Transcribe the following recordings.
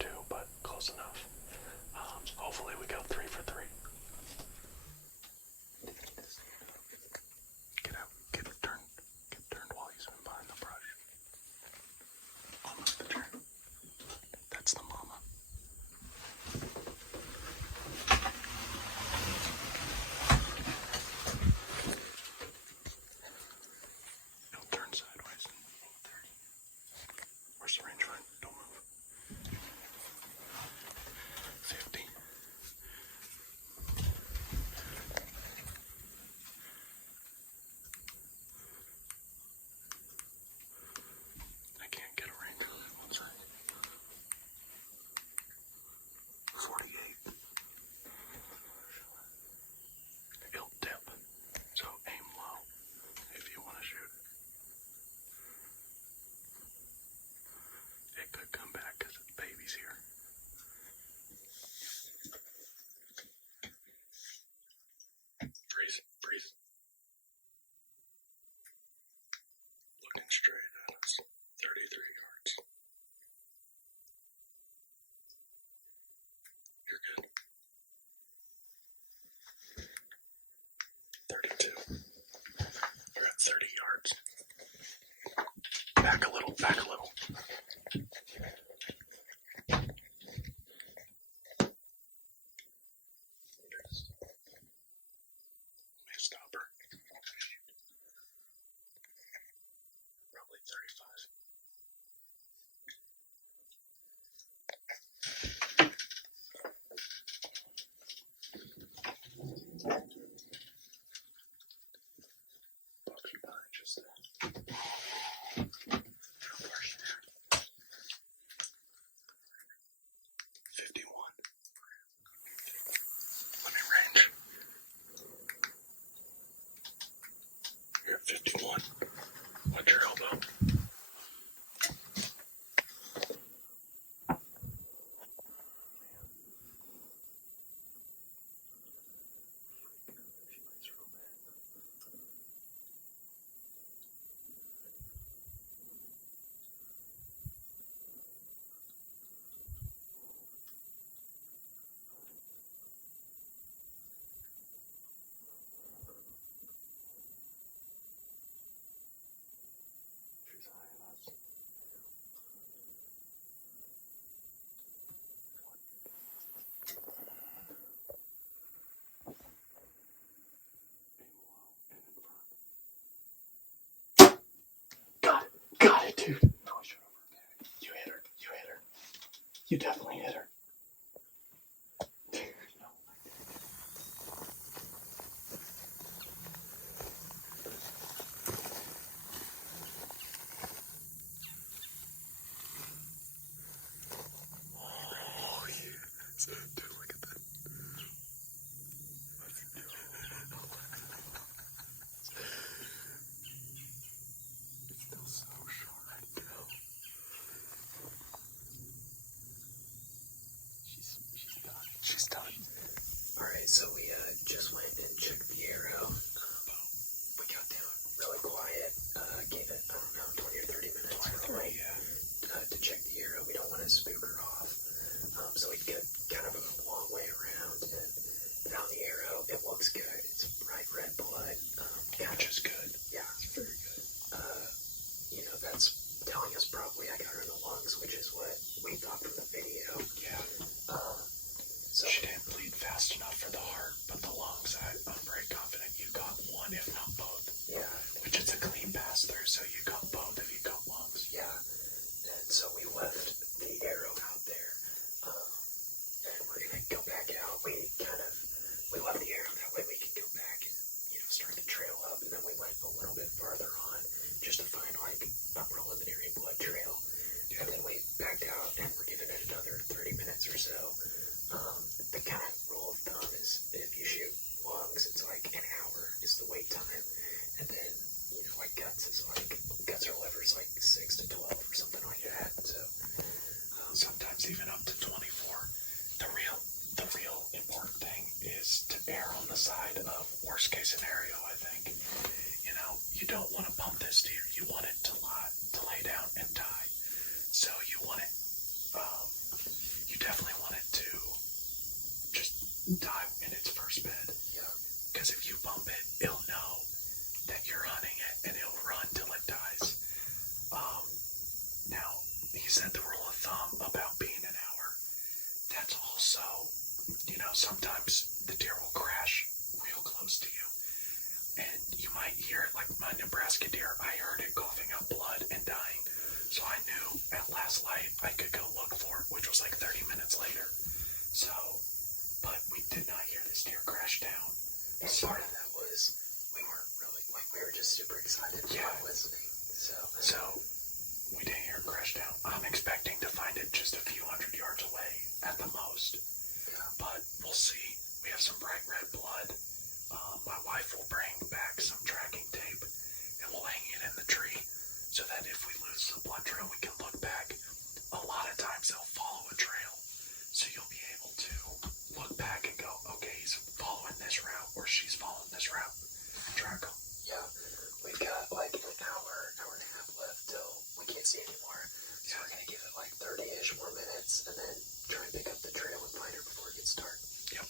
2, but close enough. Hopefully we go 3 for 3. Get out. Get turned while he's been behind the brush. Almost the turn. That's the mama. Now turn sideways. 30. Where's the rangefinder? Don't move. 50. I can't get a range on it. One second. 48. It'll dip. So aim low if you want to shoot it. It could come back because the baby's here. Breathe, breathe. Looking straight at us. 33 yards. You're good. 32. You're at 30 yards. Back a little, back a little. Let me stop her. Probably 35. Bugs are behind just there. Where are you there? 51. Let me range. You're at 51. Watch your elbow. Got it, dude. No, I should have. You hit her. You hit her. You definitely hit her. Oh, yes. Dude, look at that. It's still so sharp. She's done. She's done. Alright, so we just went and checked the arrow. We got down really quiet. Gave it, I don't know, 20 or 30 minutes probably, to check the arrow. We don't want to spook her off. So we get kind of a long way around and found the arrow. It looks good. It's bright red blood. Which is good. Yeah. It's very good. That's telling us probably I got her in the lungs, which is what we thought from the video. Yeah. So She didn't bleed fast enough for the heart, but the lungs, I'm very confident you got one, if not both. yeah. Which is a clean pass through, so you got both if you got lungs. Yeah, and so we left the arrow out there, and we're gonna go back out. We left the arrow that way we could go back and, start the trail up, and then we went a little bit farther on just to find like a preliminary blood trail, and then we backed out and we're giving it another 30 minutes or so. The kind of rule of thumb is if you shoot lungs, it's like an hour is the wait time, and then like guts or liver is like 6 to 12 or something like that. So sometimes even up to 24. The real important thing is to err on the side of worst case scenario. I think you don't want to pump this deer. You want it to lay down and die. So you want it said the rule of thumb about being an hour. That's also, sometimes the deer will crash real close to you. And you might hear it, like my Nebraska deer, I heard it coughing up blood and dying. So I knew at last light I could go look for it, which was like 30 minutes later. So, but we did not hear this deer crash down. And part of that was we weren't really, we were just super excited about listening. So we didn't hear it crash down. I'm expecting to find it just a few hundred yards away at the most. Yeah. But we'll see. We have some bright red blood. My wife will bring back some tracking tape and we'll hang it in the tree so that if we lose the blood trail, we can look back. A lot of times they'll follow a trail. So you'll be able to look back and go, okay, he's following this route or she's following this route. Track them. Yeah. We've got like an hour and a half left till we can't see anymore. So we're going to give it like 30-ish more minutes and then try and pick up the trail and find her before it gets dark. Yep.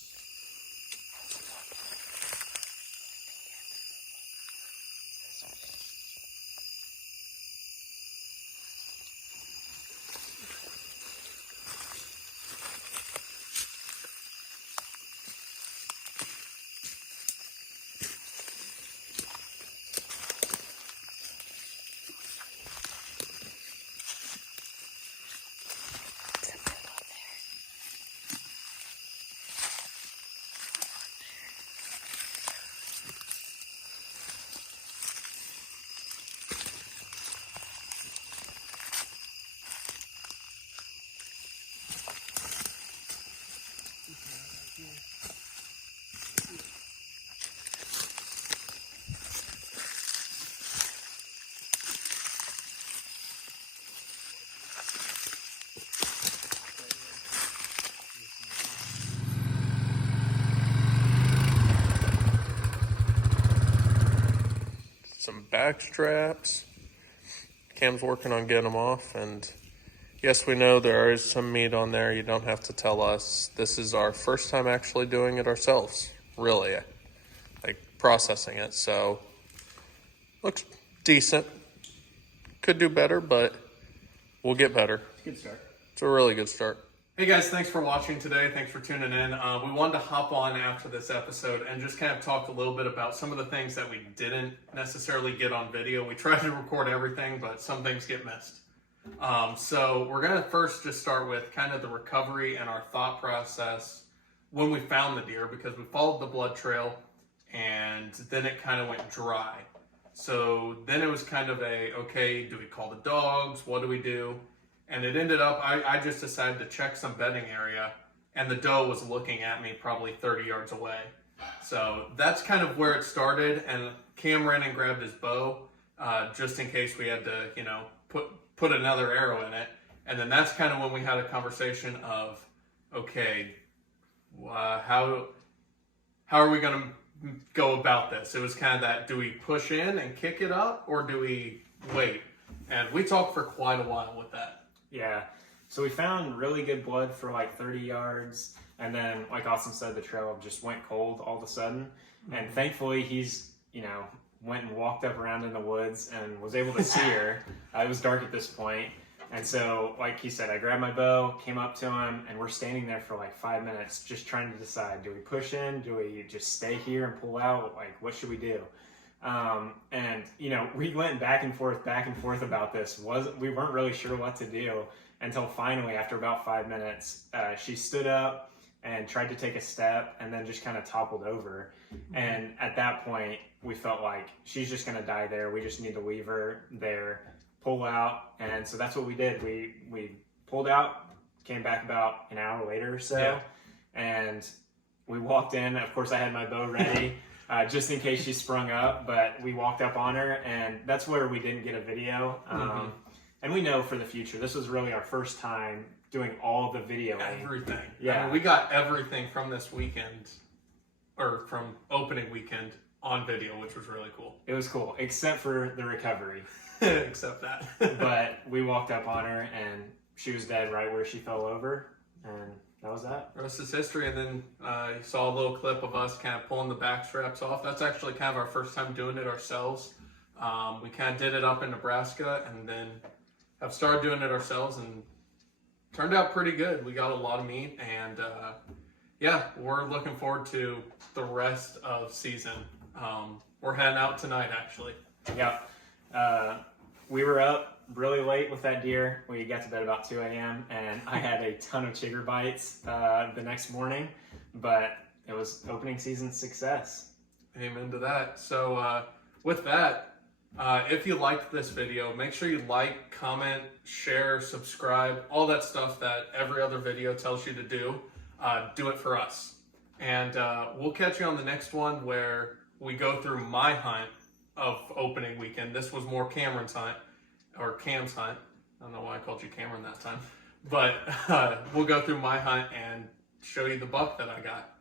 Some back straps. Cam's working on getting them off, and yes, we know there is some meat on there. You don't have to tell us. This is our first time actually doing it ourselves, really, like processing it. So looks decent. Could do better, but we'll get better. Good start. It's a really good start. Hey guys, thanks for watching today. Thanks for tuning in. We wanted to hop on after this episode and just kind of talk a little bit about some of the things that we didn't necessarily get on video. We tried to record everything, but some things get missed. So we're going to first just start with kind of the recovery and our thought process when we found the deer, because we followed the blood trail and then it kind of went dry. So then it was kind of okay, do we call the dogs? What do we do? And it ended up, I just decided to check some bedding area, and the doe was looking at me probably 30 yards away. So that's kind of where it started, and Cam ran and grabbed his bow, just in case we had to, put another arrow in it. And then that's kind of when we had a conversation of, okay, how are we going to go about this? It was kind of that, do we push in and kick it up, or do we wait? And we talked for quite a while with that. Yeah, so we found really good blood for like 30 yards, and then, like Austin said, the trail just went cold all of a sudden. And thankfully, he's, went and walked up around in the woods and was able to see her. It was dark at this point. And so, like he said, I grabbed my bow, came up to him, and we're standing there for like 5 minutes just trying to decide, do we push in? Do we just stay here and pull out? Like, what should we do? And we went back and forth about this. We weren't really sure what to do until finally, after about 5 minutes, she stood up and tried to take a step and then just kind of toppled over. And at that point, we felt like she's just going to die there. We just need to leave her there, pull out. And so that's what we did. We pulled out, came back about an hour later or so, and we walked in. Of course, I had my bow ready. Just in case she sprung up, but we walked up on her, and that's where we didn't get a video. And we know for the future, this was really our first time doing all the video. Everything. Yeah. I mean, we got everything from this weekend, or from opening weekend, on video, which was really cool. It was cool, except for the recovery. Except that. But we walked up on her, and she was dead right where she fell over, and that was that. The rest is history. And then you saw a little clip of us kind of pulling the back straps off. That's actually kind of our first time doing it ourselves. We kind of did it up in Nebraska, and then have started doing it ourselves, and turned out pretty good. We got a lot of meat, and yeah, we're looking forward to the rest of season. We're heading out tonight, actually. Yep. We were up really late with that deer. We got to bed about 2 a.m. and I had a ton of chigger bites the next morning, but it was opening season success. Amen to that. So with that, if you liked this video, make sure you like, comment, share, subscribe, all that stuff that every other video tells you to do. Do it for us. And we'll catch you on the next one where we go through my hunt of opening weekend. This was more Cameron's hunt, or Cam's hunt. I don't know why I called you Cameron that time. But we'll go through my hunt and show you the buck that I got.